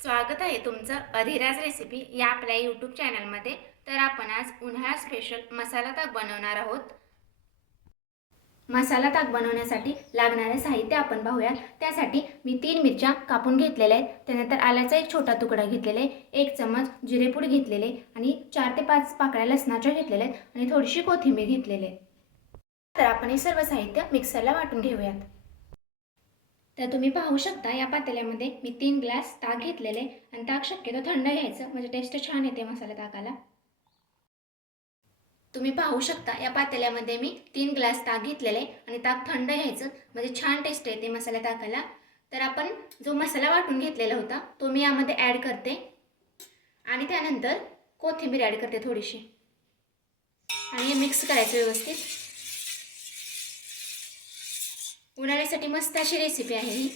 स्वागत आहे तुमचं अधिराज रेसिपी या आपल्या यूट्यूब चॅनलमध्ये। तर आपण आज उन्हाळा स्पेशल मसाला ताक बनवणार आहोत। मसाला ताक बनवण्यासाठी लागणारे साहित्य आपण पाहूया। त्यासाठी मी 3 मिरच्या कापून घेतलेल्या आहेत, त्यानंतर आल्याचा एक छोटा तुकडा घेतलेला आहे, 1 चमच जिरेपूड घेतलेले आणि 4 ते 5 पाकळ्या लसणाच्या घेतलेल्या आहेत आणि थोडीशी कोथिंबीर घेतलेली आहे। तर आपण हे सर्व साहित्य मिक्सरला वाटून घेऊयात। तर तुम्ही पाहू शकता या पातेल्यामध्ये मी 3 ग्लास ताक घेतलेले आणि ताक शक्यतो थंड घ्यायचं म्हणजे टेस्ट छान येते मसाला ताकाला। तुम्ही पाहू शकता या पातेल्यामध्ये मी 3 ग्लास ताक घेतलेले आणि ताक थंड घ्यायचं म्हणजे छान टेस्ट येते मसाला ताकाला। तर आपण जो मसाला वाटून घेतलेला होता तो मी यामध्ये ॲड करते आणि त्यानंतर कोथिंबीर ॲड करते थोडीशी आणि मिक्स करायचं व्यवस्थित। उन्हाळ्यासाठी मस्त अशी रेसिपी आहे ही।